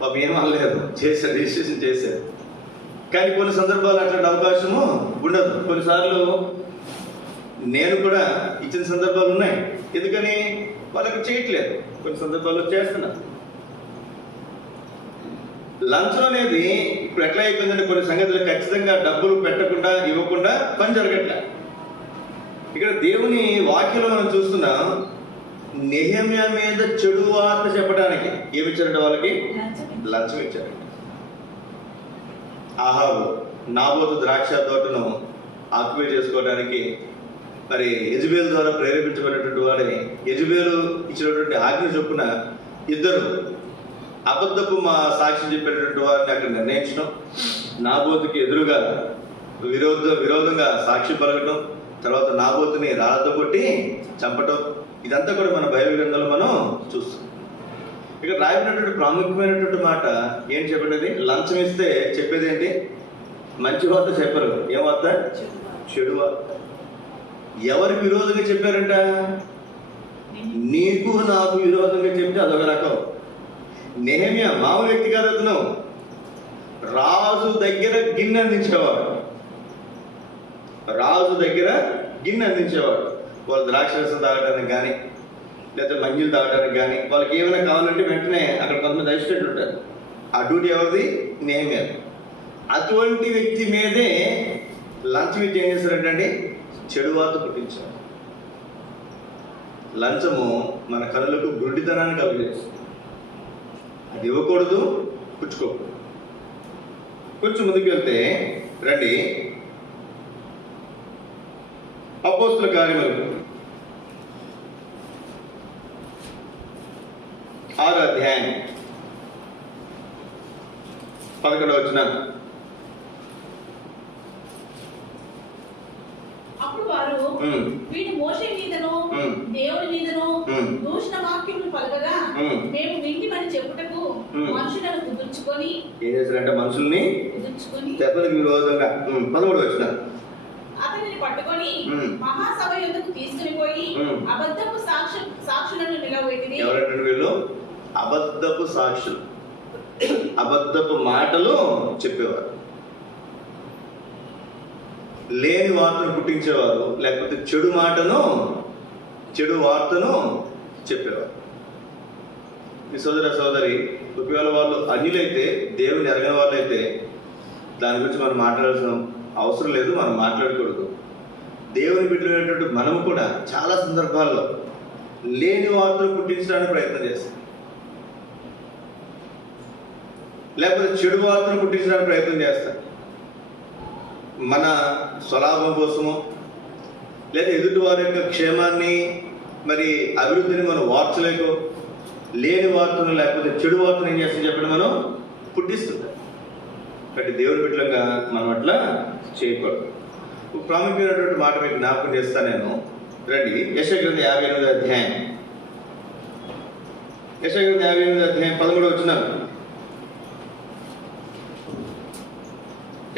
పాపం ఏం అనలేదు, చేశారు, రిజిస్ట్రేషన్ చేశారు. కానీ కొన్ని సందర్భాలు అట్లాంటి అవకాశము ఉండదు. కొన్నిసార్లు నేను కూడా ఇచ్చిన సందర్భాలు ఉన్నాయి. ఎందుకని వాళ్ళకి చేయట్లేదు, కొన్ని సందర్భాల్లో చేస్తున్నారు. లంచం అనేది ఇప్పుడు ఎట్లా అయిపోయిందంటే కొన్ని సంగతులు ఖచ్చితంగా డబ్బులు పెట్టకుండా ఇవ్వకుండా పని జరగట్లే. ఇక్కడ దేవుని వాక్యంలో మనం చూస్తున్నాం, నెహెమ్యా మీద చెడు వార్త చెప్పడానికి ఏమి ఇచ్చారంటే వాళ్ళకి లంచం ఇచ్చారంట. ఆహాబు నాబోతు ద్రాక్ష తోటను ఆక్యుపై చేసుకోవడానికి మరి యెజబెలు ద్వారా ప్రేరేపించబడినటువంటి వాడిని, యెజబెలు ఇచ్చినటువంటి ఆజ్ఞ చొప్పున ఇద్దరు అబద్ధపు సాక్ష్యం చెప్పేటటువంటి వారిని అక్కడ నిర్ణయించడం, నాబోతుకి ఎదురుగా విరోధంగా సాక్షి పలకటం, తర్వాత నాబోతుని రాళ్ళతో కొట్టి చంపటం, ఇదంతా కూడా మన బైబిల్ గ్రంథంలో మనం చూస్తాం. ఇక్కడ రాయబడినటువంటి ప్రాముఖ్యమైనటువంటి మాట ఏం చెప్పండి, లంచం ఇస్తే చెప్పేది ఏంటి? మంచి వార్త చెప్పరు. ఏం వార్త? చెడు వార్త. ఎవరికి విరోధంగా చెప్పారంట? నీకు నాకు విరోధంగా చెప్తే అదొక రకం. నెహెమ్యా మామూలు వ్యక్తి కాదు, అతను రాజు దగ్గర గిన్నె అందించేవాడు. రాజు దగ్గర గిన్నె అందించేవాడు. వాళ్ళు ద్రాక్షరసం తాగడానికి కానీ లేదా మంజులు తాగడానికి కానీ వాళ్ళకి ఏమైనా కావాలంటే వెంటనే అక్కడ కొంతమంది అసిస్టెంట్ ఉంటారు. ఆ డ్యూటీ ఎవరిది? నెహెమ్యా. అటువంటి వ్యక్తి మీదే లంచం ఇచ్చి ఏం చేశారంటే చెడు వార్త పుట్టించారు. లంచము మన కళ్ళకు గుడ్డితనాన్ని కలిగజేస్తుంది. అది ఇవ్వకూడదు, పుచ్చుకోకూడదు. కొంచెం ముందుకు వెళ్తే రండి, అపోస్తుల కార్యములు 6వ అధ్యాయం 11వ వచనం. అప్పుడు వారు వీడు మోషే మీదను దేవుని మీదను దూషణ వాక్యములు పలకగా మేము వింటిమని చెప్పుటకు మనుషులను కుదుర్చుకొని ఏం చేశారంటే మనుషుల్ని కుదుర్చుకొని దెబ్బలకు విరోధంగా 13వ వచనం అతనిని పట్టుకొని మహాసభ యొద్దకు తీసుకుని పోయి అబద్ధపు సాక్షులను నిలబెట్టి. ఎవరంటే వీళ్ళు? అబద్ధపు సాక్షులు, అబద్ధపు మాటలు చెప్పేవారు, లేని వార్తను పుట్టించేవారు, లేకపోతే చెడు మాటను చెడు వార్తను చెప్పేవారు. మీ సోదర సోదరి, ఒకవేళ వాళ్ళు అన్యులైతే, దేవుని ఎరగని వాళ్ళు అయితే దాని గురించి మనం మాట్లాడాల్సిన అవసరం లేదు, మనం మాట్లాడకూడదు. దేవుని బిడ్డలైనటువంటి మనము కూడా చాలా సందర్భాల్లో లేని వార్తను పుట్టించడానికి ప్రయత్నం చేస్తాం, లేకపోతే చెడు వార్తను పుట్టించడానికి ప్రయత్నం చేస్తాం. మన స్వలాభం కోసము లేదా ఎదుటి వారి యొక్క క్షేమాన్ని మరి అభివృద్ధిని మనం వార్చలేకో లేని వార్తను లేకపోతే చెడు వార్తను ఏం చేస్తాం చెప్పండి, మనం పుట్టిస్తుంటాం. కాబట్టి దేవుని బిడ్డలుగా మనం అట్లా చేయకూడదు. ప్రాముఖ్యమైనటువంటి మాట మీకు జ్ఞాపకం చేస్తాను నేను. రండి, యెషయా గ్రంథం 58వ అధ్యాయం, యెషయా గ్రంథం 58వ అధ్యాయం 13వ వచనం.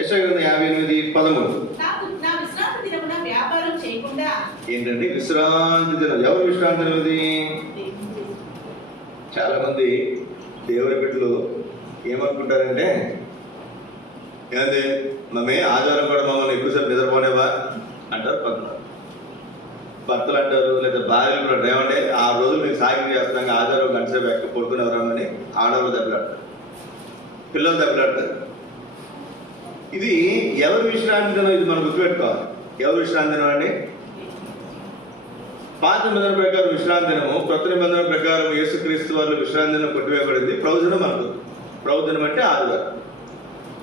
యెషయా గ్రంథం 58:13. నా విశ్రాంతి దినమున వ్యాపారం చేయకుండా. ఏంటండి విశ్రాంతి దినం? ఎవరు విశ్రాంతి అనేది? చాలా మంది దేవుని బిడ్డలు ఏమనుకుంటారంటే, ఏంది మమ్మీ ఆదివారం కూడా మమ్మల్ని ఎక్కువసేపు నిద్రపోనేవా అంటారు కొంతమంది. భర్తలు అంటారు, లేదా భార్యలు కూడా, ఏమంటే 6 రోజులు మీకు సాయం చేస్తున్నాక ఆదివారం గంట సేపు ఎక్క పడుకునేవరామని ఆడవాళ్ళు దెబ్బలాడతారు, పిల్లలు దెబ్బలాడతారు. ఇది ఎవరు విశ్రాంతి దినం? ఇది మనం గుర్తుపెట్టుకోవాలి. ఎవరు విశ్రాంతి దినం అండి? పాత నిబంధన ప్రకారం విశ్రాంతి దినము, కొత్త నిబంధన ప్రకారం యేసుక్రీస్తు వారు విశ్రాంతి దినం కొట్టివేయబడింది. ప్రభు దినం అనుకుంది. ప్రభు దినం అంటే ఆదివారం.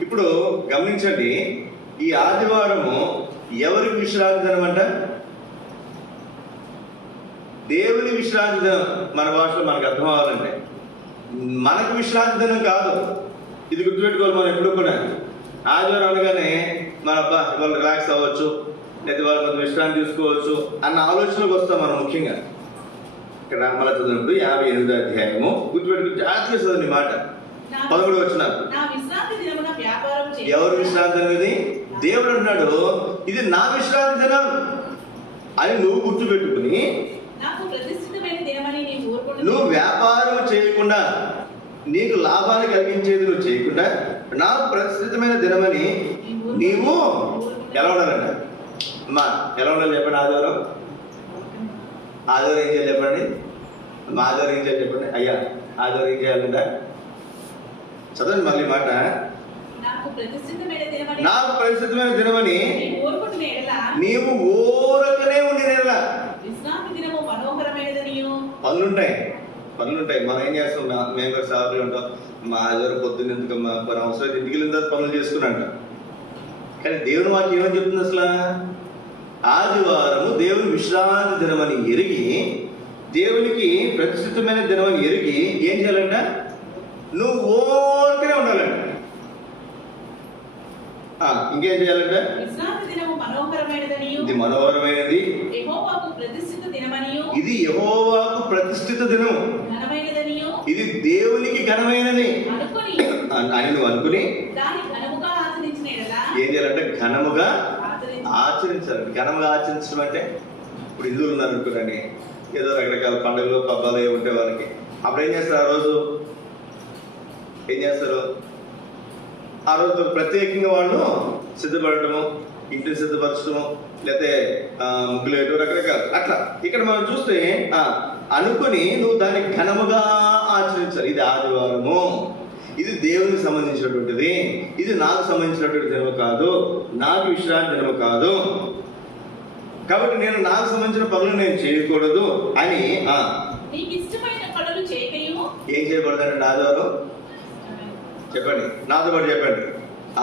ఇప్పుడు గమనించండి, ఈ ఆదివారము ఎవరికి విశ్రాంతి దినం అంట? దేవుని విశ్రాంతి దినం. మన భాషలో మనకు అర్థం అవ్వాలంటే మనకు విశ్రాంతి దినం కాదు. ఇది గుర్తుపెట్టుకోవాలి. మనం ఎప్పుడు కూడా ఆదివారం అనగానే మన అబ్బా ఇవాళ రిలాక్స్ అవ్వచ్చు, లేదా ఇవాళ కొంచెం విశ్రాంతి తీసుకోవచ్చు అన్న ఆలోచనకు వస్తాం మనం. ముఖ్యంగా ఇక్కడ మళ్ళీ చదివినప్పుడు 58వ అధ్యాయము గుర్తుపెట్టుకుని జాగ్రత్తగా చదవండి మాట. 11వ వచనం. ఎవరు విశ్రాంతి అనేది? దేవుడు అంటున్నాడు, ఇది నా విశ్రాంతి దినం అని నువ్వు గుర్తుపెట్టుకుని నువ్వు వ్యాపారం చేయకుండా నీకు లాభాన్ని కలిగించేది నువ్వు చేయకుండా నాకు ప్రతిష్ఠితమైన దినమని నీవు ఎలా ఉండాలంట? అమ్మా ఎలా ఉండాలి చెప్పండి? ఆదివారం ఏం చేయాలి చెప్పండి? మా ఆదివారం ఏం చేయాలి చెప్పండి? అయ్యా ఆదివారం ఏం చేయాలంట? చదవండి మళ్ళీ మాట. నాకు ప్రతిష్ఠితమైన దినమని నీవు ఊరకనే ఉండినేలా. పనులుంటాయి. మనం ఏం చేస్తాం? మేము కూడా సార్లు ఉంటాం. మా ఆదివారం పొద్దున్న ఎందుకమ్మా మన అవసరం ఇంటికి వెళ్ళిన తర్వాత పనులు చేసుకున్నాంట. కానీ దేవుని వాక్యం ఏమని చెప్తుంది అసలు? ఆదివారము దేవుని విశ్రాంతి దినమని ఎరిగి, దేవునికి ప్రతిష్ఠితమైన దినమని ఎరిగి ఏం చేయాలంట? నువ్వు ఊరికనే ఉండాలంట. ఇంకేం చేయాలంట? ఇది మనోహరమైనది, ఇది యెహోవాకు ప్రతిష్ఠిత దినము, ఇది దేవునికి ఘనమైనది అని నువ్వు అనుకుని ఏం చేయాలంటే ఘనముగా ఆచరించాలండి. ఘనంగా ఆచరించడం అంటే ఇప్పుడు హిందువులు ఉన్నారు అనుకున్నాను, ఏదో రకరకాల పండుగలు పబ్బాలు ఏ ఉంటే వాళ్ళకి అప్పుడు ఏం చేస్తారు? ఆ రోజు ప్రత్యేకంగా వాళ్ళు సిద్ధపడటము, ఇంటిని సిద్ధపరచడము, లేకపోతే ముగ్గులు వేయటం, రకరకాల అట్లా. ఇక్కడ మనం చూస్తే అనుకుని నువ్వు దాన్ని ఘనముగా ఆచరించాలి. ఇది ఆదివారము, ఇది దేవునికి సంబంధించినటువంటిది, ఇది నాకు సంబంధించినటువంటి దినము కాదు, నాకు విశ్రాంతి దినము కాదు, కాబట్టి నేను నాకు సంబంధించిన పనులు నేను చేయకూడదు అని ఏం చేయకూడదండి? ఆదివారం చెప్పండి, నాతో పాటు చెప్పండి.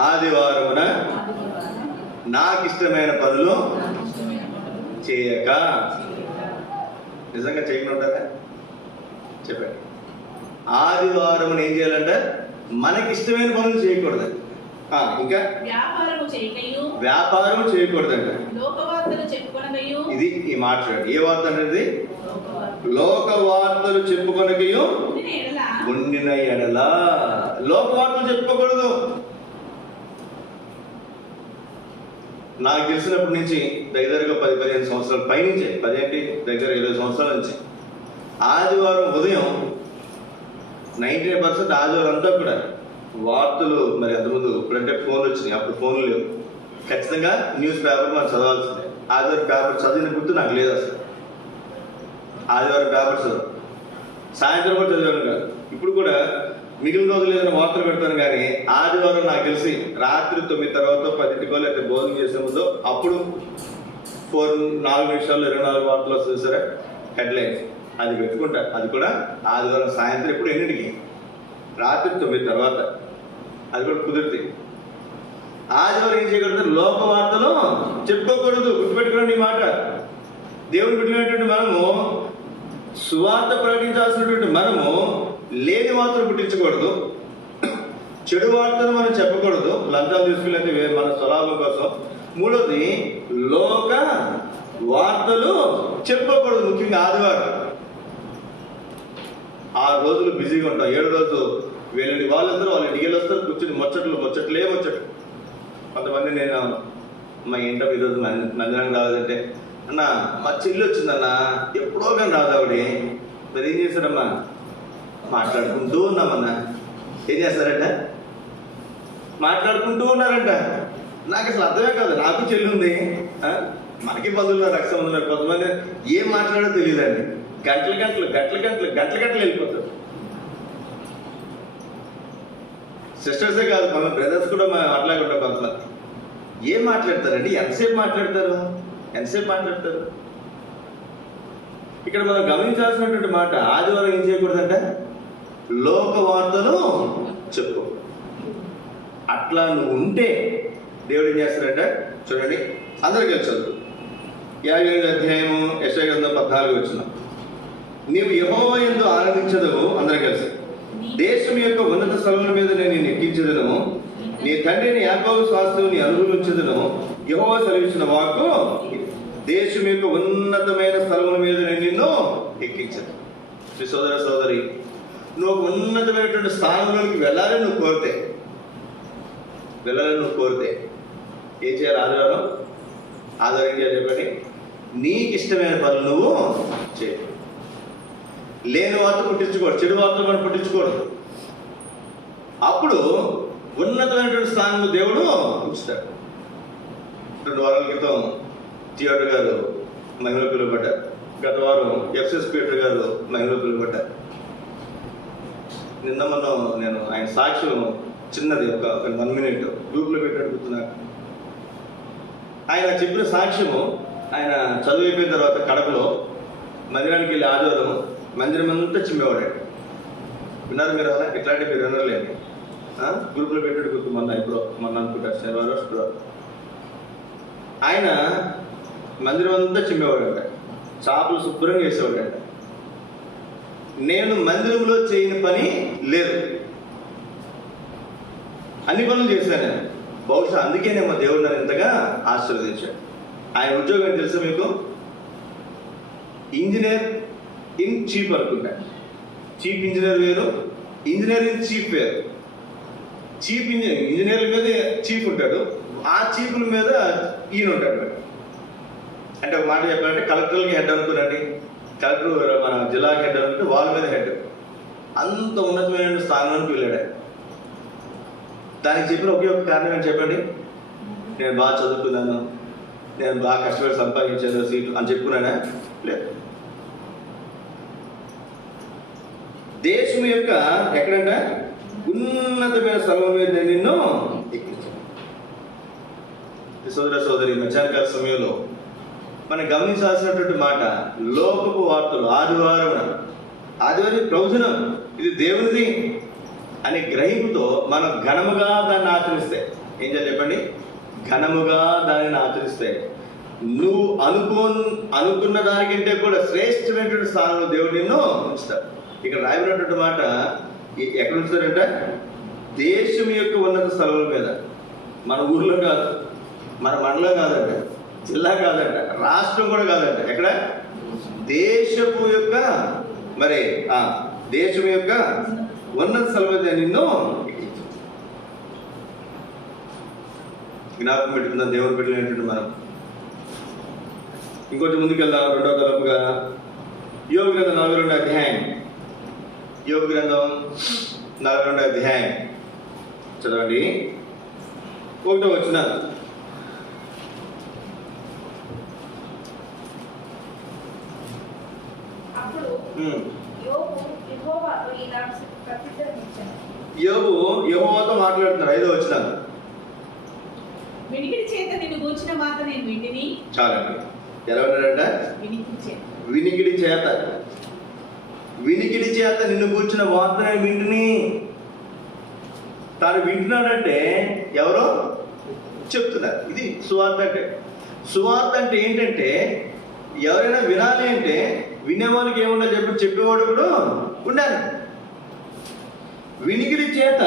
ఆదివారమున నాకు ఇష్టమైన పనులు చేయక. నిజంగా చేయకుండా ఉంటారా? చెప్పండి. ఆదివారమున ఏం చేయాలంటే మనకి ఇష్టమైన పనులు చేయకూడదు. ఇంకా వ్యాపారం చేయకూడదంట. ఇది ఈ మాట చూడండి. ఏ వార్త అనేది? లోక వార్తలు చెప్పుకొనకయు ఉండిన ఎడల. లోక వార్తలు చెప్పుకోకూడదు. నాకు తెలిసినప్పటి నుంచి దగ్గరగా 10-15 సంవత్సరాల పైనుంచి, 20 సంవత్సరాల నుంచి ఆదివారం ఉదయం 90% ఆదివారం అంతా కూడా వార్తలు. మరి అంతకుముందు ఇప్పుడంటే ఫోన్లు వచ్చినాయి, అప్పుడు ఫోన్లు లేవు. ఖచ్చితంగా న్యూస్ పేపర్ మనం చదవాల్సిందే. ఆదివారం పేపర్ చదివిన గుర్తు నాకు లేదు అసలు. ఆదివారం పేపర్ చదువు, సాయంత్రం కూడా చదివాను కాదు. ఇప్పుడు కూడా మిగిలిన రోజులు ఏదైనా వార్తలు పెడతాను, కానీ ఆదివారం నాకు తెలిసి రాత్రి 9 తర్వాత 10 లేకపోతే భోజనం చేసే ముందు అప్పుడు 4 నిమిషాల్లో 24 వార్తలు వస్తుంది సరే, హెడ్లైన్స్ అది పెట్టుకుంటా. అది కూడా ఆదివారం సాయంత్రం. ఇప్పుడు ఎన్నింటికి? రాత్రి 9 తర్వాత. అది కూడా కుదిరితే. ఆదివారం ఏం చేయకూడదు? లోక వార్తలు చెప్పుకోకూడదు. గుర్తుపెట్టుకోండి ఈ మాట. దేవుని పెట్టినటువంటి మనము సువార్త ప్రకటించాల్సినటువంటి మనము లేని వార్తలు పుట్టించకూడదు, చెడు వార్తలు మనం చెప్పకూడదు, లంచాలు తీసుకెళ్ళి మన స్వలాభం కోసం. మూడోది, లోక వార్తలు చెప్పుకోకూడదు. ముఖ్యంగా ఆదివారం 6 రోజులు బిజీగా ఉంటాం. 7 రోజు వీళ్ళని వాళ్ళందరూ వాళ్ళ ఇంటికి వెళ్ళి వస్తారు, కూర్చుని ముచ్చట్లు. కొంతమంది నేను మా ఇంట్లో ఈరోజు మందిరానికి రాదంటే, అన్న మా చెల్లి వచ్చిందన్న, ఎప్పుడో కానీ రాదు ఆవిడ. మరి ఏం చేశారమ్మా? మాట్లాడుకుంటూ ఉన్నామన్నా. ఏం చేస్తారంట? మాట్లాడుకుంటూ ఉన్నారంట. నాకు అసలు అర్థమే కాదు. నాకు చెల్లి ఉంది, మనకి బంధువులు రక్షణ ఉన్నారు. కొంతమంది ఏం మాట్లాడో తెలియదండి. గంటలు వెళ్ళిపోతారు. సిస్టర్సే కాదు, మన బ్రదర్స్ కూడా అట్లాగే ఉంటారు. కొంతమంది ఏం మాట్లాడతారండి? ఎంతసేపు మాట్లాడతారు? ఇక్కడ మనం గమనించాల్సినటువంటి మాట, ఆదివారం ఏం చేయకూడదంటే లోక వార్తలు చెప్పు. అట్లా నువ్వు ఉంటే దేవుడు ఏం చేస్తాడంటే, చూడండి అందరికీ చదువు 58వ అధ్యాయము యెషయా గ్రంథం 14 వచనం. నీవు యెహోవా యందు ఆనందించదవు. అందరూ కలిసి, దేశం యొక్క ఉన్నత స్థలముల మీద నేను నిన్ను ఎక్కించదును, నీ తండ్రిని యాకోబు స్వాస్థ్యం అనుభవించదును. యెహోవా సెలవిచ్చిన వాక్కు, దేశం యొక్క ఉన్నతమైన స్థలముల మీద నేను నిన్ను ఎక్కించదు. శ్రీ సోదరి, నువ్వు ఒక ఉన్నతమైనటువంటి స్థానంలోకి వెళ్ళాలని నువ్వు కోరితే ఏం చేయాలి? ఆదివారం ఏం చేయాలి చెప్పండి? నీకు ఇష్టమైన పనులు నువ్వు చేయి. లేని వార్త పుట్టించుకోడు, చెడు వార్తలు మనం పుట్టించుకోడు. అప్పుడు ఉన్నతమైనటువంటి స్థానంలో దేవుడు ఉంచుతాడు. 2 వారాల క్రితం థియేటర్ గారు మహిళలు పిలువబడ్డారు. గత వారం ఎఫ్ఎస్ పీటర్ గారు మహిళలు పిలువబడ్డారు. నిన్న మనం నేను ఆయన సాక్ష్యం చిన్నది ఒక 1 మినిట్ గ్రూప్లో పెట్టి అడుగుతున్నాను. ఆయన చెప్పిన సాక్ష్యము, ఆయన చదువు అయిపోయిన తర్వాత కడపలో మందిరానికి వెళ్ళి ఆదివారం మందిరం అంతా చిమ్మేవాడండి. విన్నారు మీరు? అలా ఇట్లాంటి మీరు వినలేండి. గ్రూప్లో పెట్టాడు గుర్తు మొన్న అనుకుంటారు శనివారం శుక్రవారం. ఆయన మందిరం అంతా చిమ్మేవాడంట, చేపలు శుభ్రంగా వేసేవాడంట. నేను మందిరంలో చేయని పని లేదు, అన్ని పనులు చేశాను. బహుశా అందుకేనేమో దేవుడు నన్ను ఇంతగా ఆశీర్వదించాడు. ఆయన ఉద్యోగం ఏంటి తెలుసా మీకు? ఇంజనీర్ ఇన్ చీఫ్ అనుకుంటా. చీఫ్ ఇంజనీర్ వేరు, ఇంజనీర్ ఇన్ చీఫ్ వేరు. చీఫ్ ఇంజనీర్ల మీద చీఫ్ ఉంటాడు, ఆ చీఫ్ల మీద ఈయన ఉంటాడు. అంటే ఒక మాట చెప్పాలంటే కలెక్టర్లకి హెడ్ అనుకున్నాండి. కలెక్టర్ మన జిల్లాకి హెడ్ అనుకుంటే వాళ్ళ మీద హెడ్. అంత ఉన్నతమైన స్థానానికి వెళ్ళాడు. దానికి చెప్పిన ఒకే ఒక కారణం ఏంటి చెప్పండి? నేను బాగా చదువుకున్నాను, నేను బాగా కష్టపడి సంపాదించాను సీటు అని చెప్పుకున్నానా? లేదు. దేశం యొక్క ఎక్కడంట ఉన్నతమైన స్థలం మీద నిన్ను ఎక్కించాను. సోదర సోదరి, మధ్యాహ్నకాల సమయంలో మనం గమనించాల్సినటువంటి మాట, లోకపు వార్తలు ఆదివారం ప్రవచనం ఇది దేవునిది అనే గ్రహింపుతో మనం ఘనముగా దాన్ని ఆచరిస్తే ఏం చేయాలి చెప్పండి? ఘనముగా దానిని ఆచరిస్తే నువ్వు అనుకున్న దానికంటే కూడా శ్రేష్టమైనటువంటి స్థానంలో దేవుడు నిన్ను ఉంచుతాడు. ఇక్కడ రాయబడినటువంటి మాట ఎక్కడ ఉంచుతారంట? దేశం యొక్క ఉన్నత స్థలం మీద. మన ఊర్లో కాదు, మన మండలం కాదంట, జిల్లా కాదంట, రాష్ట్రం కూడా కాదంట. ఎక్కడ? దేశపు యొక్క దేశం యొక్క ఉన్నత స్థలం మీద నిన్ను జ్ఞాపకం పెట్టుకుందాం. దేవుడు పెట్టినటువంటి మనం ఇంకొంచెం ముందుకెళ్దాం. 2వ తరపుగా యోగ గ్రంథం 42వ అధ్యాయం. యోగ గ్రంథం 42వ అధ్యాయం చదవండి. 1వ వచనం. యోబు యెహోవాతో మాట్లాడుతున్నారు. 5వ వచనం. వినికిడి చేత నిన్ను గూర్చిన మాట నేను వింటిని. చాలండి. ఎలా ఉన్నాడంట? వినికిడి చేత నిన్ను గూర్చిన వార్త నేను వింటిని. తాను వింటున్నాడంటే ఎవరో చెప్తున్నారు. ఇది సువార్త అంటే. సువార్త అంటే ఏంటంటే ఎవరైనా వినాలి అంటే వినేవాళ్ళకి ఏముండో చెప్పేవాడు కూడా ఉండాలి. వినికిడి చేత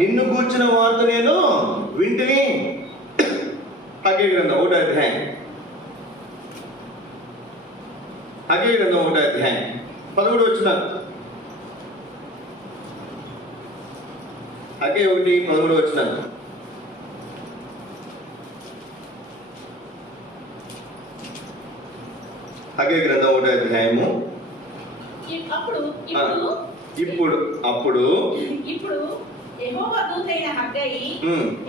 నిన్ను గూర్చిన వార్త నేను వింటిని. హగ్గయి గ్రంథం 1వ అధ్యాయం. హగ్గయి గ్రంథం 1వ అధ్యాయం 13వ వచనం. హగ్గయి 1:13వ వచనం. హగ్గయి గ్రంథం 1వ అధ్యాయము. ఇప్పుడు యెహోవా దూతైన హగ్గయి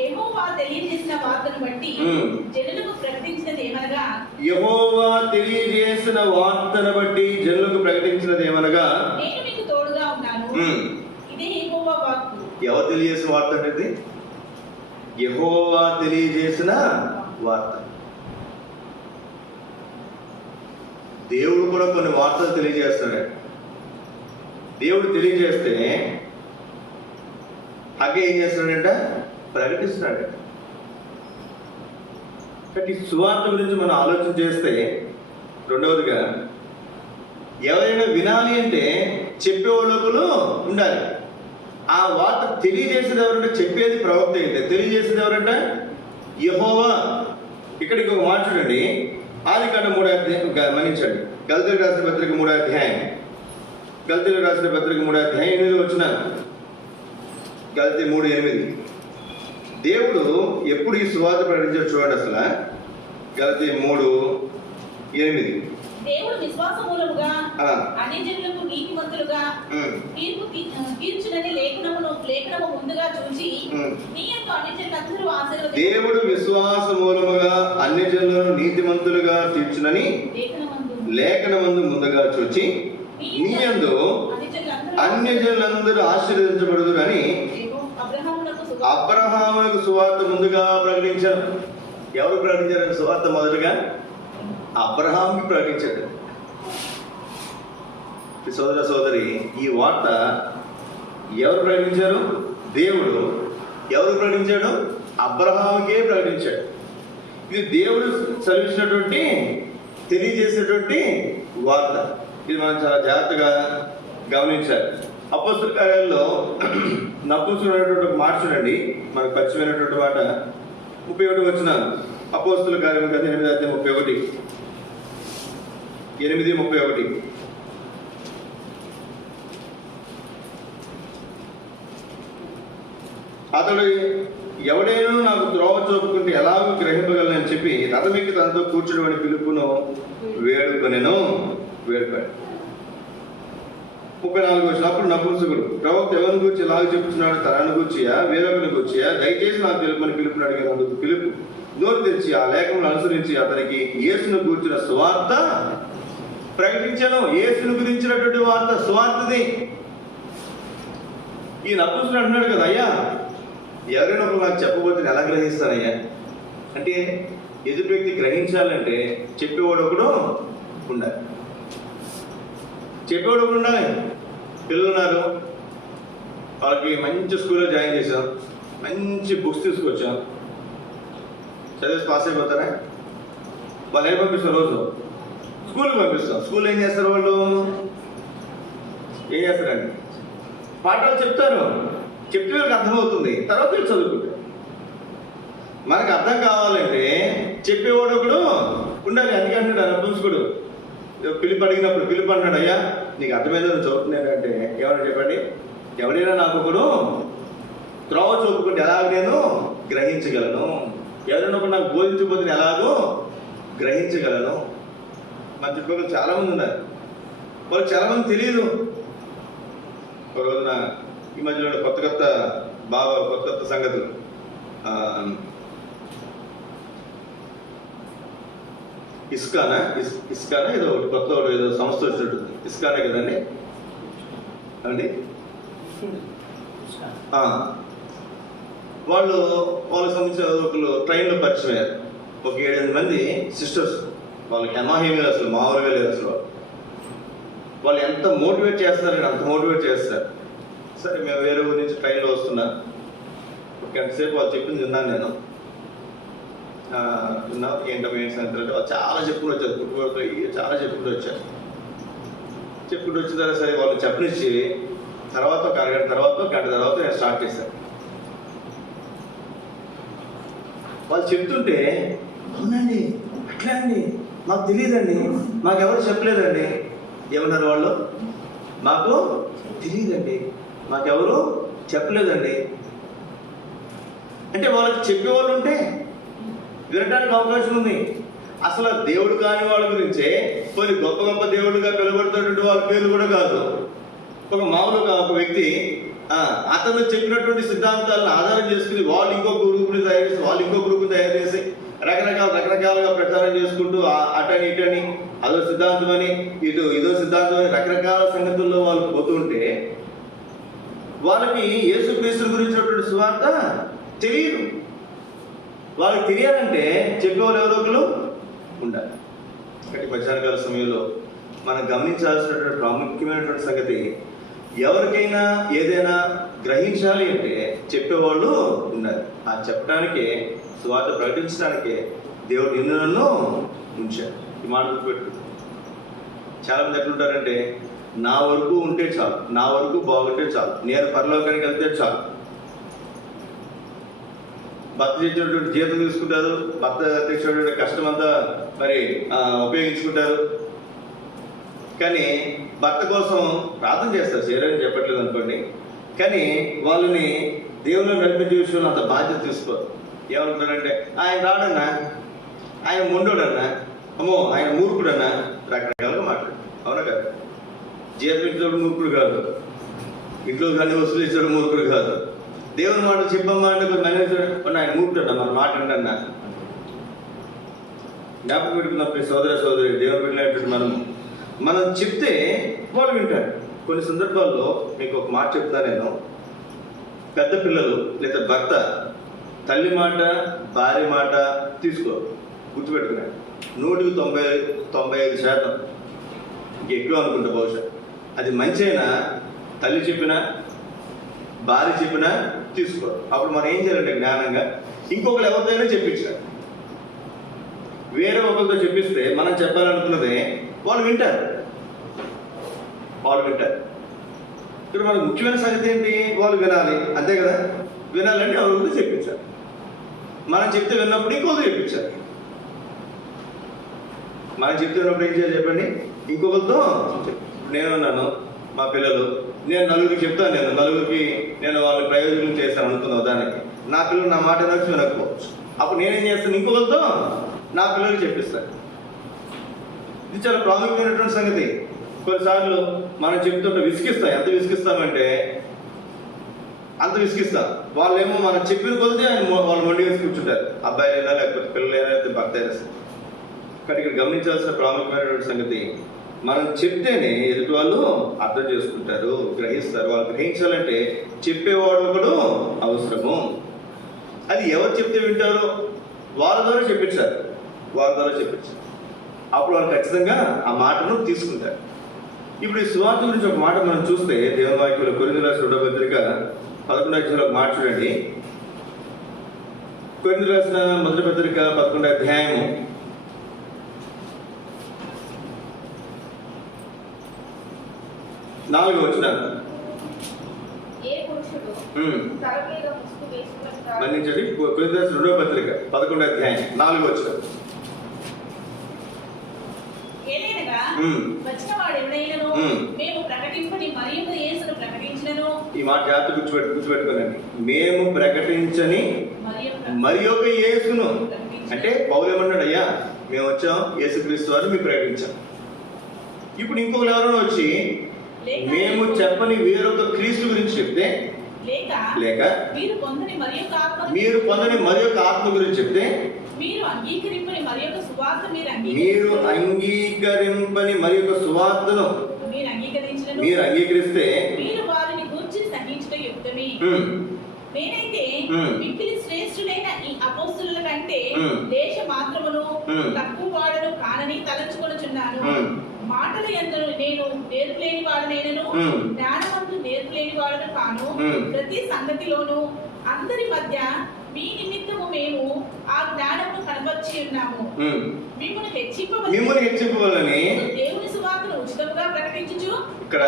యెహోవా తెలియజేసిన వార్తను బట్టి జనులకు ప్రకటించినది ఏమనగా నేను మీకు తోడుగా ఉన్నాను. ఇదే యెహోవా వాక్కు. ఎవరు తెలియజేసిన వార్త అంటే? యెహోవా తెలియజేసిన వార్త. దేవుడు కూడా కొన్ని వార్తలు తెలియజేస్తాడు. దేవుడు తెలియజేస్తే హగ్గయి ఏం చేస్తున్నాడంట? ప్రకటిస్తున్నాడు. కాబట్టి సువార్త గురించి మనం ఆలోచన చేస్తే, రెండవదిగా ఎవరైనా వినాలి అంటే చెప్పేవాళ్ళకులు ఉండాలి. ఆ వార్త తెలియజేసేది ఎవరంటే? చెప్పేది ప్రవక్త అయితే, తెలియజేసేది ఎవరంటే? యెహోవా. ఇక్కడికి ఒక మాట చూడండి. ఆదికాండం 3వ అధ్యాయం గమనించండి. గల్తీయులకు రాసిన పత్రిక 3వ అధ్యాయం. గల్తీయులకు రాసిన పత్రిక 3వ అధ్యాయం 8వ వచనం. గల్తీ 3:8. దేవుడు ఎప్పుడు ఈ సువార్త ప్రకటించాడు చూడండి. అసలు గల్తీ 3:8. దేవుడు విశ్వాసమూలముగా అన్ని జనులకు నీతిమంతులుగా తీర్పు తీర్చునని లేఖనము ముందుగా ముందుగా చూచి నీ యొక్క అన్యజనులందరూ ఆశీర్వదించు. దేవుడు విశ్వాస మూలముగా అన్ని జనులను నీతిమంతులుగా తీర్చునని లేఖనమందు ముందుగా చూచి నీ యందు అన్యజనులందరూ ఆశీర్వదించబడదు అని అబ్రహామునకు సువార్త ముందుగా ప్రకటించారు. ఎవరు ప్రకటించారంటే సువార్త మొదటగా అబ్రహాంకి ప్రకటించాడు. సోదర సోదరి, ఈ వార్త ఎవరు ప్రకటించారు? దేవుడు. ఎవరు ప్రకటించాడు? అబ్రహాముకే ప్రకటించాడు. ఇది దేవుడు చదివించినటువంటి తెలియజేసినటువంటి వార్త. ఇది మనం చాలా జాగ్రత్తగా గమనించాలి. అపోస్తల కార్యాల్లో నపుంసకుడైనటువంటి ఒక మాట చూడండి, మనకు పరిచయమైనటువంటి మాట. 31 వచనాలు. అపోస్తల కార్యం 8:31. 8:31. అతడు ఎవడైనా నాకు త్రోవ చూపుకుంటే ఎలాగో గ్రహింపగలనని చెప్పి రథమెక్కి తనతో కూర్చుని పిలుపును వేడుకొనెను. 34 వచ్చిన అప్పుడు నపుంసకుడు ప్రవక్త ఎవరిని గురించి ఎలాగ చెప్తున్నాడు, తనను గుర్చియా వేరొకరిని గుర్చియా, దయచేసి నాకు తెలుపని పిలుపుని అడిగినందుకు పిలుపు నోరు తెచ్చి ఆ లేఖను అనుసరించి అతనికి యేసును కూర్చున్న సువార్త ప్రకటించాను. యేసును గురించినటువంటి వార్త సువార్తది. ఈ నపుంసకుడు అంటున్నాడు కదా, అయ్యా ఎవరైనా ఒకరు నాకు చెప్పబోతే ఎలా గ్రహిస్తానయ్యా అంటే, ఎదుటి వ్యక్తి గ్రహించాలంటే చెప్పేవాడు ఒకడు ఉండాలి. చెప్పేవాడు ఒకడు ఉండాలి. పిల్లలు ఉన్నారు, వాళ్ళకి మంచి స్కూల్లో జాయిన్ చేసాం, మంచి బుక్స్ తీసుకొచ్చాం, చదివేసి పాస్ అయిపోతారా? వాళ్ళు ఏం పంపిస్తారు? రోజు స్కూల్కి పంపిస్తాం. స్కూల్లో ఏం చేస్తారు? వాళ్ళు ఏం చేస్తారండి? పాఠాలు చెప్తారు. చెప్తే వీళ్ళకి అర్థమవుతుంది, తర్వాత వీళ్ళు చదువుకుంటారు. మనకు అర్థం కావాలంటే చెప్పేవాడు ఒకడు ఉండాలి. అందుకే అంటాడు నపుంసకుడు పిలుపు అడిగినప్పుడు, పిలుపు అన్నాడు, అయ్యా నీకు అర్థమైందో నువ్వు చదువుతున్నాడు అంటే ఎవరు చెప్పండి? ఎవరైనా నాకు ఒకడు త్రోవ చూపుకుంటే ఎలాగ నేను గ్రహించగలను, ఎవరైనా ఒకడు నాకు బోధించబోతే ఎలాగో గ్రహించగలను. మన చుట్టుపక్కల చాలా మంది ఉన్నారు, వాళ్ళు చాలా మంది తెలియదు. ఒక రోజున ఈ మధ్యలో కొత్త కొత్త సంగతులు, ఇస్కానా ఏదో ఒకటి కొత్త ఏదో సంస్థ వచ్చినట్టుంది. ఇస్కానే కదండి అండి. వాళ్ళకి సంబంధించిన ఒకళ్ళు ట్రైన్లో పరిచయం అయ్యారు. ఒక 7-8 మంది సిస్టర్స్. వాళ్ళకి ఎమాహేమీ అసలు మామూలుగా లేదు. అసలు వాళ్ళు ఎంత మోటివేట్ చేస్తారంటే అంత మోటివేట్ చేస్తారు. సరే మేము వేరే ఊరి నుంచి ట్రైన్లో వస్తున్నా, ఒక గంట సేపు వాళ్ళు చెప్పింది విన్నాను నేను. విన్నాం ఏంటో ఏంటి సంగతి అంటే వాళ్ళు చాలా చెప్పుకుంటూ వచ్చారు. పుట్టుబడితో చాలా చెప్పుకుంటూ వచ్చారు. చెప్పుకుంటూ వచ్చిన తర్వాత సరే వాళ్ళు చెప్పనిచ్చి తర్వాత ఒక అరగంట తర్వాత గంట తర్వాత నేను స్టార్ట్ చేశాను. వాళ్ళు చెప్తుంటే అవునండి, అట్లా అండి, మాకు తెలియదండి, మాకెవరు చెప్పలేదండి. ఏమన్నారు వాళ్ళు? మాకు తెలియదండి, మాకెవరు చెప్పలేదండి. అంటే వాళ్ళకి చెప్పేవాళ్ళు ఉంటే వినడానికి అవకాశం ఉంది. అసలు దేవుడు కాని వాళ్ళ గురించే కొన్ని గొప్ప గొప్ప దేవుడుగా పిలువబడుతున్నటువంటి వాళ్ళ పేర్లు కూడా కాదు. ఒక మామూలుగా ఒక వ్యక్తి అతను చెప్పినటువంటి సిద్ధాంతాలను ఆధారం చేసుకుని వాళ్ళు ఇంకో గ్రూపుని తయారు చేసి వాళ్ళు ఇంకో గ్రూపుని తయారు చేసి రకరకాలుగా ప్రచారం చేసుకుంటూ అటని ఇటని అదో సిద్ధాంతం అని ఇదో సిద్ధాంతం అని రకరకాల సంగతుల్లో వాళ్ళు పోతుంటే వాళ్ళకి యేసుక్రీస్తు గురించినటువంటి సువార్త తెలియదు. వాళ్ళకి తెలియాలంటే చెప్పేవాళ్ళు ఎవరో ఒకరు ఉండాలి. కాబట్టి మధ్యాహ్నకాల సమయంలో మనం గమనించాల్సినటువంటి ప్రాముఖ్యమైనటువంటి సంగతి, ఎవరికైనా ఏదైనా గ్రహించాలి అంటే చెప్పేవాళ్ళు ఉండాలి. ఆ చెప్పడానికే, సువార్త ప్రకటించడానికే దేవుడు నిన్ను నన్ను ఉంచాడు. ఈ మాట గుర్తుపెట్టు. చాలా మంది ఎట్లుంటారంటే నా వరకు ఉంటే చాలు, నా వరకు బాగుంటే చాలు, నేను పరలోకానికి వెళ్తే చాలు. భర్త చేసినటువంటి జీతం తీసుకుంటారు, భర్త తెచ్చినటువంటి కష్టం అంతా మరి ఉపయోగించుకుంటారు. కానీ భర్త కోసం ప్రార్థన చేస్తారు, చేయరని చెప్పట్లేదు అనుకోండి. కానీ వాళ్ళని దేవుళ్ళు నడిపించే విషయంలో అంత బాధ్యత తీసుకోరు. ఏమనుకుంటారంటే ఆయన రాడన్నా, ఆయన మొండోడన్నా, అమ్మో ఆయన మూర్ఖుడన్నా, రకరకాలుగా మాట్లాడు. అవునా కదా? జీతం ఇచ్చేవాడు మూర్ఖుడు కాదు, ఇంట్లో కానీ వసూలు ఇచ్చేవాడు మూర్ఖుడు కాదు. దేవుని మాట చెప్పమ్మా అంటే కొంచెం ఆయన మూపుతాడు, మన మాట అంటన్నా. జ్ఞాపకం పెట్టుకున్నప్పుడు సోదర సోదరి దేవుని పెట్టినట్టు మనం చెప్తే వాళ్ళు వింటారు. కొన్ని సందర్భాల్లో మీకు ఒక మాట చెప్తా నేను. పెద్ద పిల్లలు లేదా భర్త తల్లి మాట భార్య మాట తీసుకో, గుర్తుపెట్టుకున్నాడు. 100-95% ఎక్కువ అనుకుంటా బహుశా. అది మంచి అయినా తల్లి చెప్పినా భార్య చెప్పినా తీసుకో. అప్పుడు మనం ఏం చేయాలంటే జ్ఞానంగా ఇంకొకరు ఎవరితోనైనా చెప్పించాలి. వేరే ఒకరితో చెప్పిస్తే మనం చెప్పాలనుకున్నదే వాళ్ళు వింటారు. ఇక్కడ మనకు ముఖ్యమైన సంగతి ఏంటి? వాళ్ళు వినాలి, అంతే కదా. వినాలంటే ఎవరితో చెప్పించాలి. మనం చెప్తే విన్నప్పుడు ఇంకొకరు చెప్పించాలి. మనం చెప్తే విన్నప్పుడు ఏం చేయాలి చెప్పండి? ఇంకొకరితో. నేనున్నాను, మా పిల్లలు, నేను నలుగురికి చెప్తాను. నలుగురికి నేను వాళ్ళని ప్రయోజనం చేస్తాను అనుకున్నావు దానికి. నా పిల్లలు నా మాట నచ్చి వినకపోవచ్చు. అప్పుడు నేనేం చేస్తాను? ఇంకొకరితో నా పిల్లలకి చెప్పిస్తాను. ఇది చాలా ప్రాముఖ్యమైనటువంటి సంగతి. కొన్నిసార్లు మనం చెప్తుంటే విసిగిస్తాం. ఎంత విసిగిస్తామంటే అంత విసిగిస్తాం. వాళ్ళేమో మనం చెప్పిన కొద్దితే వాళ్ళు మొండి వేసి కూర్చుంటారు. అబ్బాయిలైనా లేకపోతే పిల్లలైనా లేకపోతే భర్త అయినా. కానీ ఇక్కడ గమనించాల్సిన ప్రాముఖ్యమైనటువంటి సంగతి, మనం చెప్తేనే ఎదుటి వాళ్ళు అర్థం చేసుకుంటారు, గ్రహిస్తారు. వాళ్ళు గ్రహించాలంటే చెప్పేవాడు ఒకడు అవసరము. అది ఎవరు చెప్తే వింటారో వాళ్ళ ద్వారా చెప్పించారు. అప్పుడు వాళ్ళు ఖచ్చితంగా ఆ మాటను తీసుకుంటారు. ఇప్పుడు ఈ సువార్త గురించి ఒక మాట మనం చూస్తే దేవుని వాక్యంలో కొరింథీయులకు రాసిన 2వ పత్రిక 11వ అధ్యాయంలో ఒక మాట చూడండి. కొరింథీయులకు రాసిన 1వ పత్రిక 11వ అధ్యాయము 4వ వచనం. మన్నించండి. కొరింథీయులకు రాసిన 2వ పత్రిక 11వ అధ్యాయం 4వ వచనం. ఈ మాట జాగ్రత్త గుర్తుపెట్టుకోనండి. మేము ప్రకటించని మరి ఒక యేసును, అంటే పౌలు ఏమన్నాడు? అయ్యా మేము వచ్చాం, యేసుక్రీస్తు వారిని మేము ప్రకటించాం. ఇప్పుడు ఇంకొకరు ఎవరైనా వచ్చి మేము చెప్పని వేరొక క్రీస్తు గురించి చెప్తే, లేక మీరు పొందని మరి యొక్క ఆత్మ గురించి చెప్తే, మీరు అంగీకరింపని మరి యొక్క సువార్తను మీరు అంగీకరిస్తే నేనైతే మిక్కిలి శ్రేష్ఠుడైన ఈ అపోస్తలుల కంటే దేశ మాత్రమును తక్కువ వాడను కానని తలంచుకొనుచున్నాను. మాటల యందు నేను నేర్పులేని వాడనైనను, జ్ఞానవంతు నేర్పులేని వాడను కాను. ప్రతి సంగతిలోను అందరి మధ్య మీ నిమిత్తము మేము ఆ జ్ఞానమును కనపర్చి ఉన్నాము. మిమ్మల్ని హెచ్చింపవలెనని దేవుని సువార్తను ఉచితముగా ప్రకటించుచు. ఇక్కడ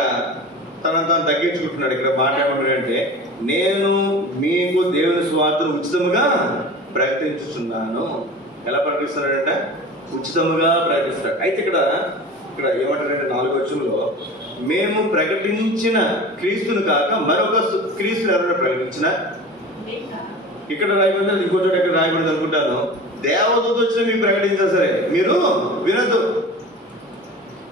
తనను తగ్గించుకుంటున్నాడు. ఇక్కడ మాట ఏమంటాడంటే, నేను మీకు దేవుని సువార్తను ఉచితముగా ప్రకటించుచున్నాను. ఎలా ప్రకటిస్తున్నాడంటే ఉచితముగా ప్రకటిస్తాడు. అయితే ఇక్కడ ఏమంటాడంటే 4వ వచనంలో, మేము ప్రకటించిన క్రీస్తును కాక మరొక క్రీస్తుని ఎవరైనా ప్రకటించిన, ఇక్కడ రాయబడింది, ఇంకో చోట ఎక్కడ రాయబడింది అనుకుంటాను, దేవదూత వచ్చిన మీకు ప్రకటించినా సరే మీరు వినద్దు.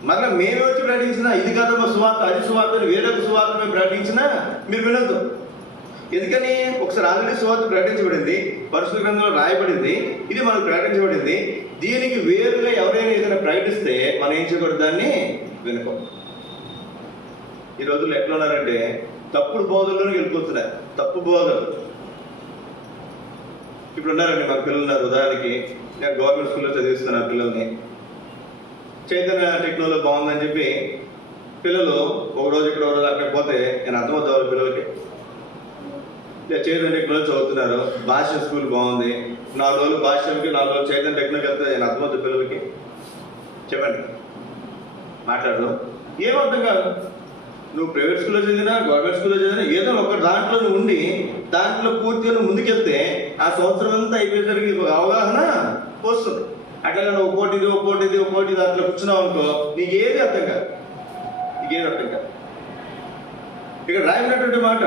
మరలా మేమే వచ్చి ప్రకటించినా, ఇది కాదమ్మా సువార్త, అది సువార్త, వేరొక సువార్త మేము ప్రకటించినా మీరు వినద్దు. ఎందుకని? ఒకసారి ఆల్రెడీ సువార్త ప్రకటించబడింది, పరిశుద్ధ గ్రంథంలో రాయబడింది, ఇది మనకు ప్రకటించబడింది. దీనికి వేరుగా ఎవరైనా ఏదైనా ప్రకటిస్తే మనం ఏం చేయకూడదు? దాన్ని వినకూడదు. ఈ రోజుల్లో ఎట్లా ఉన్నారంటే తప్పుడు బోధల్లోకి వెళ్ళిపోతున్నారు. తప్పు బోధలు ఇప్పుడు ఉన్నారండి. మా పిల్లలు ఉన్నారు. ఉదాహరణకి నేను గవర్నమెంట్ స్కూల్లో చదివిస్తున్నాను పిల్లల్ని. చైతన్య టెక్నాలజీ బాగుందని చెప్పి పిల్లలు ఒక రోజు ఇక్కడ ఒక రోజు అక్కడ పోతే నేను అర్థమవుతా వాళ్ళ పిల్లలకి. చైతన్య టెక్నాలజీ చదువుతున్నారు, భాష స్కూల్ బాగుంది, 4 రోజులు భాషకి, 4 రోజులు చైతన్య టెక్నాలజీ వెళ్తే నేను అర్థమవుతుంది పిల్లలకి. చెప్పండి, మాట్లాడదు, ఏమర్థం కాదు. నువ్వు ప్రైవేట్ స్కూల్లో చదివినా గవర్నమెంట్ స్కూల్లో చదివినా ఏదో ఒక దాంట్లో నువ్వు ఉండి దాంట్లో పూర్తిగా నువ్వు ముందుకెళ్తే ఆ సంవత్సరం అంతా అయిపోయేసరికి ఒక అవగాహన వస్తుంది. అట్లా నువ్వు ఒక్కోటి దాంట్లో కూర్చున్నావు అనుకో, నీకేది అర్థం కాదు. ఇక్కడ రాయబడినటువంటి మాట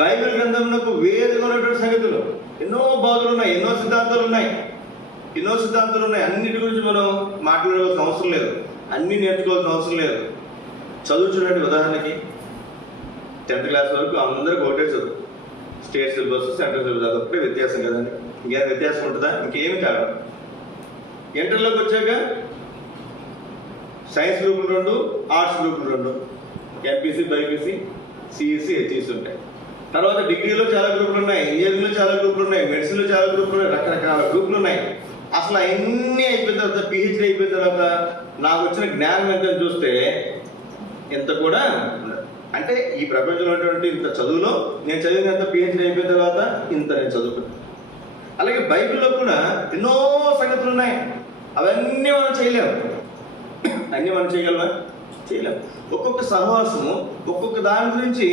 బైబిల్ గ్రంథంలో వేరుగా ఉన్నటువంటి సంగతులు, ఎన్నో బాధలు ఉన్నాయి, ఎన్నో సిద్ధాంతాలు ఉన్నాయి. అన్నిటి గురించి మనం మాట్లాడవలసిన అవసరం లేదు, అన్ని నేర్చుకోవాల్సిన అవసరం లేదు. చదువు చూడండి. ఉదాహరణకి 10th క్లాస్ వరకు అందరికి ఒకటే చదువు, స్టేట్ సిలబస్ సెంట్రల్ సిలబస్, అదొకటే వ్యత్యాసం కదండి. ఇంకేం వ్యత్యాసం ఉంటుందా? ఇంకేమి కాదు. ఇంటర్లోకి వచ్చాక సైన్స్ గ్రూపులు 2, ఆర్ట్స్ గ్రూపులు 2, ఎంపీసీ, బైపీసీ, సిఈసీ, హెచ్ఈసీ ఉంటాయి. తర్వాత డిగ్రీలో చాలా గ్రూపులు ఉన్నాయి, ఇంజనీరింగ్లో చాలా గ్రూపులు ఉన్నాయి, మెడిసిన్లో చాలా గ్రూపులు ఉన్నాయి, రకరకాల గ్రూపులు ఉన్నాయి. అసలు అవన్నీ అయిపోయిన తర్వాత, పిహెచ్డీ అయిపోయిన తర్వాత నాకు వచ్చిన జ్ఞానం ఎంత చూస్తే ఇంత కూడా ఉండదు. అంటే ఈ ప్రపంచంలో ఉన్నటువంటి ఇంత చదువులో నేను చదివినంత పిహెచ్డీ అయిపోయిన తర్వాత ఇంత నేను చదువుకున్నాను. అలాగే బైబిల్లో కూడా ఎన్నో సంగతులు ఉన్నాయి, అవన్నీ మనం చేయలేము. అన్నీ మనం చేయగలమా? చేయలేము. ఒక్కొక్క సహవాసము ఒక్కొక్క దాని గురించి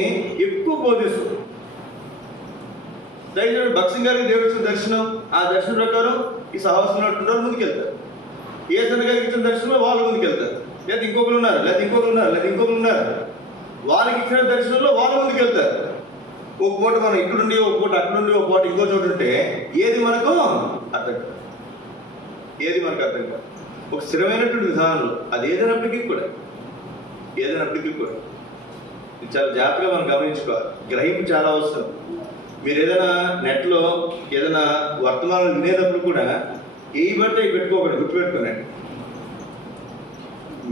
ఎక్కువ బోధిస్తుంది. దయచేసి భక్సింగ్ గారికి దేవుడు ఇచ్చిన దర్శనం, ఆ దర్శనం ప్రకారం ఈ సహవాసంలో ఉంటున్నారు, ముందుకెళ్తారు. ఏ సన్న గారికి ఇచ్చిన దర్శనంలో వాళ్ళు ముందుకెళ్తారు, లేదా ఇంకొకరు ఉన్నారు, లేదా ఇంకొకరు ఉన్నారు, లేదా ఇంకొకరు ఉన్నారు, వాళ్ళకి ఇచ్చిన దర్శనంలో వాళ్ళు ముందుకెళ్తారు. ఒక పూట మనం ఇక్కడుండి, ఒక పూట అక్కడుండి, ఒక పూట ఇంకో చోటు ఉంటే ఏది మనకు అర్థం కాదు, ఏది మనకు అర్థం కాదు. ఒక స్థిరమైనటువంటి విధానంలో అది ఏదైనప్పటికీ కూడా ఇది చాలా జాగ్రత్తగా మనం గమనించుకోవాలి. గ్రహింపు చాలా అవసరం. మీరు ఏదైనా నెట్లో ఏదైనా వర్తమానం వినేటప్పుడు కూడా ఏ బట్టే పెట్టుకోకండి, గుర్తుపెట్టుకోనండి.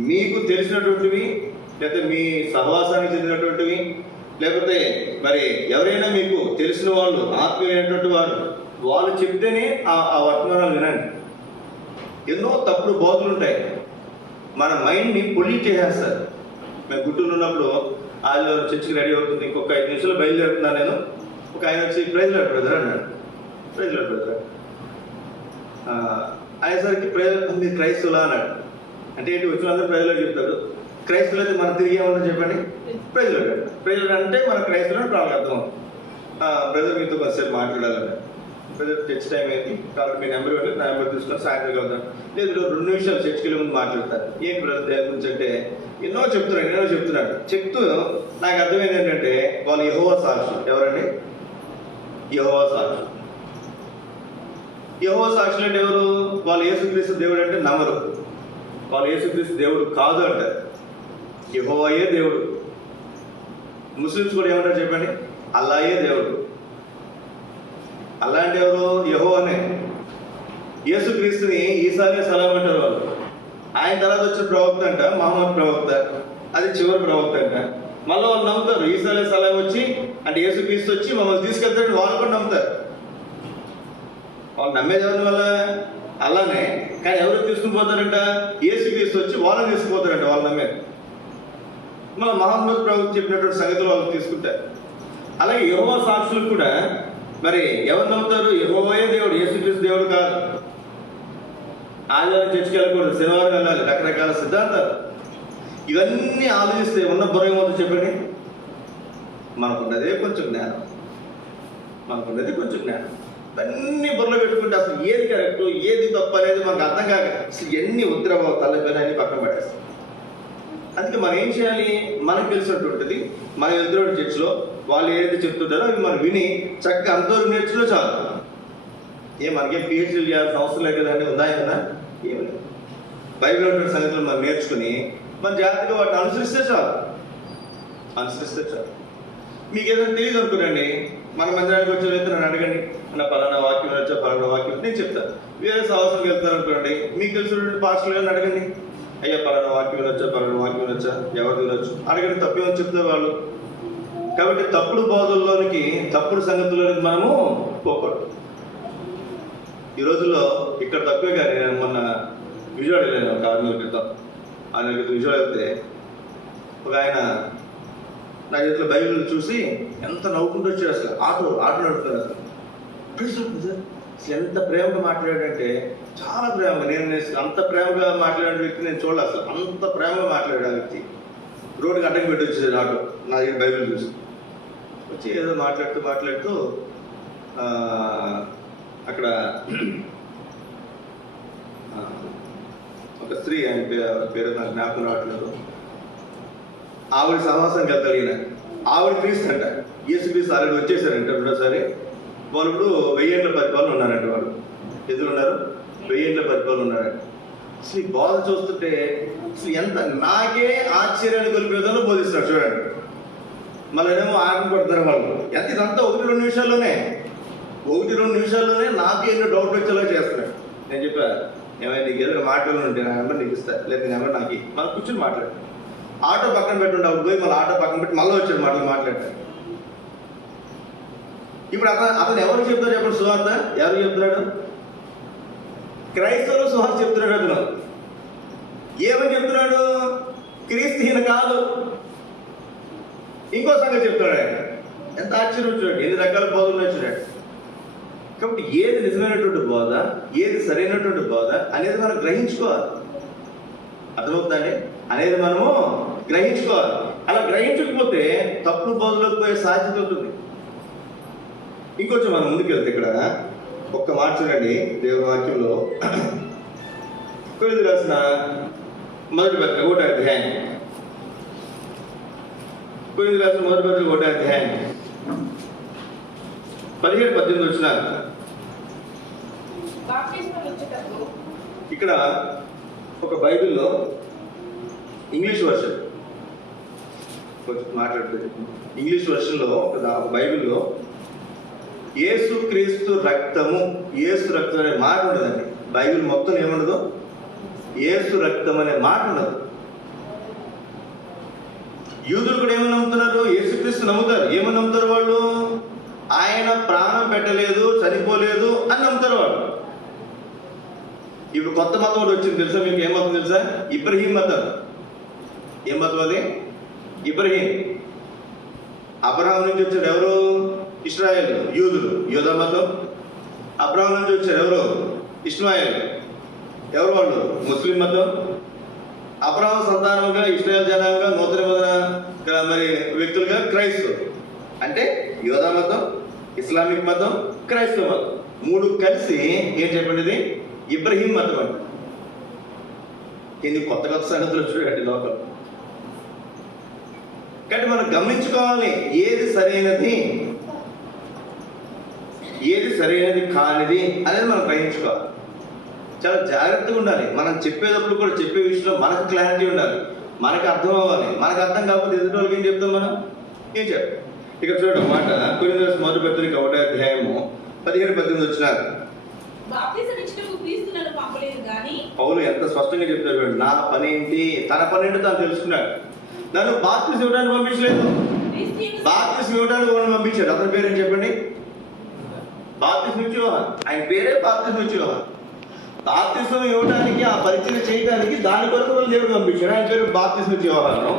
మీకు తెలిసినటువంటివి, లేకపోతే మీ సహవాసానికి చెందినటువంటివి, లేకపోతే మరి ఎవరైనా మీకు తెలిసిన వాళ్ళు, ఆత్మీయులైనటువంటి వాళ్ళు చెప్తేనే ఆ వర్తమానాలు వినండి. ఎన్నో తప్పుడు బోధలు ఉంటాయి, మన మైండ్ని పొల్యూట్ చేసేస్తారు. మేము గుంటూరు ఉన్నప్పుడు ఆదివారం చర్చికి రెడీ అవుతుంది, ఇంకొక 5 నిమిషాలు బయలుదేరుతున్నాను నేను. ఒక ఆయన వచ్చి ప్రైజ్ లాడ్ బ్రదర్ అన్నాడు. ప్రైజ్ లాడ్ బ్రదర్ అనేసరికి మీరు క్రైస్తవులా అన్నాడు. అంటే ఏంటి, వచ్చిన అందరూ ప్రైజ్ లాడ్ చెప్తారు. క్రైస్తవులు అయితే మనం తిరిగి ఏమన్నా చెప్పండి, ప్రైజ్ లాడ్. ప్రైజ్ లాడ్ అంటే మన క్రైస్తవులు ప్రాణం అర్థం. బ్రదర్ మీతో కొంతసేపు మాట్లాడాలన్నాడు. బ్రదర్ చర్చ్ టైం అయింది కాబట్టి మీ నెంబర్ ఇవ్వండి, నా నెంబర్ తీసుకొని సాయంత్రం వెళ్తాను. లేదు 2 నిమిషాలు చర్చ్కి వెళ్ళి ముందు మాట్లాడతారు. ఏంటి బ్రదర్ దేని గురించి అంటే ఎన్నో చెప్తున్నాడు. చెప్తూ నాకు అర్థమైంది ఏంటంటే వాళ్ళు యెహోవా సాక్షులు. ఎవరండి? యెహోవా సాక్షులు. యెహోవా సాక్షులు అంటే ఎవరు? వాళ్ళు యేసుక్రీస్తు దేవుడు అంటే నమ్మరు. వాళ్ళు యేసుక్రీస్తు దేవుడు కాదు అంటారు. యెహోవాయే దేవుడు. ముస్లిమ్స్ కూడా ఏమంటారు చెప్పండి? అల్లాయే దేవుడు. అల్లా అంటే ఎవరు? యెహోవానే. యేసుక్రీస్తుని ఈసానే సలాం అంటారు వాళ్ళు. ఆయన తర్వాత వచ్చిన ప్రవక్త అంట మహమ్మద్ ప్రవక్త, అది చివరి ప్రవక్త అంట. మళ్ళీ వాళ్ళు నమ్ముతారు ఈసానే సలాం వచ్చి అంటే యేసుక్రీస్తు వచ్చి మమ్మల్ని తీసుకెళ్తారని వాళ్ళు కూడా నమ్ముతారు. వాళ్ళు నమ్మేది ఎవరి వల్ల? అలానే. కానీ ఎవరు తీసుకుని పోతారంట? యేసుక్రీస్తు వచ్చి వాళ్ళని తీసుకుపోతారంట వాళ్ళు నమ్మేది. మళ్ళీ మహమ్మద్ ప్రవక్త చెప్పినటువంటి సంగతులు వాళ్ళు తీసుకుంటారు. అలాగే యెహోవా సాక్షులు కూడా మరి ఎవరు నమ్ముతారు? యెహోవాయే దేవుడు, యేసుక్రీస్తు దేవుడు కాదు. ఆదివారం చర్చికి వెళ్ళకూడదు, శనివారం వెళ్ళాలి, రకరకాల సిద్ధాంతాలు. ఇవన్నీ ఆలోచిస్తే ఉన్న బుర్ర ఏమవుతుందో చెప్పండి? మనకున్నదే కొంచెం జ్ఞానం. ఇవన్నీ బుర్రలో పెట్టుకుంటే అసలు ఏది కరెక్ట్, ఏది తప్పు అనేది మనకు అర్థం కాక అసలు ఎన్ని ఉద్రవ తలపైన పక్కన పట్టేస్తాం. అందుకే మనం ఏం చేయాలి? మనకు తెలిసినటువంటిది మన ఎదురు చర్చిలో వాళ్ళు ఏదైతే చెప్తుంటారో అవి మనం విని చక్కగా అంతవరకు నేర్చులో చాలు. మనకేం పిహెచ్డీలు చేయాల్సిన అవసరం లేదు కదండి. ఉన్నాయా కదా? ఏమి లేదు. బైబిల్ ఉన్నటువంటి సంగతులు మనం నేర్చుకుని మన జాగ్రత్తగా వాటిని అనుసరిస్తే చాలు. మీకు ఏదైనా తెలియదు అనుకోనండి, మన మందిరానికి వచ్చిన వెళ్తే నన్ను అడగండి, నా పలానా వాక్యం వచ్చా, పలానా వాక్యం నేను చెప్తాను. వేరే సహవాసంకి వెళ్తాను అనుకోండి, మీకు తెలిసినటువంటి పాస్టర్లు గారిని అడగండి, అయ్యా పలానా వాక్యం వచ్చా, ఎవరు తినొచ్చు అడగండి, తప్పేమని చెప్తారు వాళ్ళు. కాబట్టి తప్పుడు బోధల్లోనికి, తప్పుడు సంగతుల్లోనికి మనము పోకూడదు. ఈ రోజుల్లో ఇక్కడ తక్కువే కానీ నేను మొన్న విజయవాడ వెళ్ళాను ఒక 6 నెలల క్రితం. 6 నెలల క్రితం విజయవాడ వెళ్తే ఒక ఆయన నా చేతిలో బైబిల్ చూసి ఎంత నవ్వుకుంటూ వచ్చాడు. అసలు ఆటో నడుపుతారు. అసలు ఎంత ప్రేమగా మాట్లాడాడంటే చాలా ప్రేమగా, నేను అంత ప్రేమగా మాట్లాడే వ్యక్తి నేను చూడాలి. అసలు అంత ప్రేమగా మాట్లాడే వ్యక్తి రోడ్డుకి అడ్డం పెట్టి వచ్చేది ఆటో నా దగ్గర బైబిల్ చూసి వచ్చి ఏదో మాట్లాడుతూ అక్కడ ఒక స్త్రీ, ఆయన పేరు నాకు జ్ఞాపకం రావట్లేదు, ఆవిడ సహవాసానికి వెళ్తాడు ఈయన. ఆవిడ క్రీస్తు అంట, యేసుక్రీస్తు ఆల్రెడీ వచ్చేసారంట రెండోసారి. వాళ్ళు ఇప్పుడు 1000 ఏళ్ల పరిపాలన ఉన్నారంట. వాళ్ళు ఎదురున్నారు, 1000 ఏళ్ల పరిపాలన ఉన్నారంట. అసలు ఈ బోధ చూస్తుంటే అసలు ఎంత నాకే ఆశ్చర్యాన్ని కలిపే విధంగా బోధిస్తున్నాడు చూడండి. మళ్ళీ ఏమో ఆటలు పడతారు వాళ్ళు. ఎంత ఇదంతా 1-2 నిమిషాల్లోనే నాకు ఎన్నో డౌట్ వచ్చేలా చేస్తున్నాడు. నేను చెప్పా, ఏమైనా నీకు ఏదైనా మాటలు ఉంటే నా నెంబర్ నీకు ఇస్తా, లేదా నెంబర్ నాకు మనం కూర్చొని మాట్లాడు. ఆటో పక్కన పెట్టుండే అప్పుడు పోయి మళ్ళీ ఆటో పక్కన పెట్టి మళ్ళీ వచ్చాడు మాట్లాడతాడు. ఇప్పుడు అతను ఎవరు చెప్తారు చెప్పండి సువార్త? ఎవరు చెప్తున్నాడు? క్రైస్తవులు సువార్త చెప్తున్నాడు. అతను ఏమని చెప్తున్నాడు? క్రీస్తుహీన కాదు. ఇంకో సంగతి చెప్తాడు ఆయన. ఎంత ఆశ్చర్యం చూడండి, ఎన్ని రకాల బోధలు చూడండి. కాబట్టి ఏది నిజమైనటువంటి బోధ, ఏది సరైనటువంటి బోధ అనేది మనం గ్రహించుకోవాలి. అర్థమవుతుందండి? అనేది మనము గ్రహించుకోవాలి. అలా గ్రహించకపోతే తప్పుడు బోధలోకి పోయే సాధ్యత ఉంటుంది. ఇంకొంచెం మనం ముందుకెళ్తే ఇక్కడ ఒక్క మాట చూడండి, దేవుని వాక్యంలో కొరింథీయులకు రాసిన మొదటి పత్రిక 1వ అధ్యాయం. కొరింథీయులకు రాసిన మొదటి పత్రిక 1వ అధ్యాయం 17-18 వచ్చినారు. ఇక్కడ ఒక బైబిల్లో ఇంగ్లీష్ వర్షన్ కొంచెం మాట్లాడుతుంది. ఇంగ్లీష్ వర్షన్లో ఒక బైబిల్లో యేసు క్రీస్తు రక్తము, యేసు రక్తం అనే మాట ఉండదండి. బైబిల్ మొత్తం ఏముండదు, యేసు రక్తం అనే మాట ఉండదు. యూదులు కూడా ఏమని నమ్ముతున్నారు? యేసుక్రీస్తు నమ్ముతారు. ఏమని నమ్ముతారు వాళ్ళు? ఆయన ప్రాణం పెట్టలేదు, చనిపోలేదు అని నమ్ముతారు వాళ్ళు. ఇప్పుడు కొత్త మతం ఒకటి వచ్చింది తెలుసా మీకు? ఏం మతం తెలుసా? ఇబ్రహీం మతం. ఏం మతం అది? ఇబ్రహీం. అబ్రహాం నుంచి వచ్చారు ఎవరు? ఇశ్రాయేల్, యూదులు, యూదా మతం. అబ్రహాం నుంచి వచ్చారు ఎవరు? ఇస్మాయిల్. ఎవరు వాళ్ళు? ముస్లిం మతం. అబ్రహాం సంతానముగా ఇశ్రాయేల్ జనాంగంగా నూతన నిబంధన మరి వ్యక్తులుగా క్రైస్తవులు. అంటే యూదా మతం, ఇస్లామిక్ మతం, క్రైస్తవ మతం 3 కలిసి ఏం చెప్పండి? ఇబ్రహీం మతం అండి. ఇది కొత్త సంగతులు చూడండి లోపల. కాబట్టి మనం గమనించుకోవాలి, ఏది సరైనది, ఏది సరైనది కానిది అనేది మనం గ్రహించుకోవాలి. చాలా జాగ్రత్తగా ఉండాలి. మనం చెప్పేటప్పుడు కూడా చెప్పే విషయంలో మనకు క్లారిటీ ఉండాలి, మనకు అర్థం అవ్వాలి. మనకు అర్థం కాకపోతే ఎదుటి వాళ్ళకి ఏం చెప్తాం మనం? ఏం చెప్పాలి? ఇక్కడ చూడండి మాట, కొరింథీయులకు మొదటి పత్రిక 1వ అధ్యాయము 17-18 వచ్చినారు. పౌలు ఎంత స్పష్టంగా చెప్తాడు చూడండి. నా పని ఏంటి, తన పని ఏంటో తను తెలుసుకున్నాడు. నన్ను బాప్తిసం ఇవ్వడానికి పంపించలేదు, బాప్తిసం ఇవ్వడానికి వాళ్ళని పంపించాడు. అతని పేరు ఏం చెప్పండి? బాప్తిసం ఇచ్చి యోహాను. ఆయన పేరే బాప్తిసం ఇచ్చి యోహాను. బాప్తిసం ఇవ్వడానికి, ఆ పరిచయం చేయడానికి దాని కొరకు వాళ్ళు దేవుడు పంపించాడు. ఆయన పేరు బాప్తిసం ఇచ్చి యోహాను.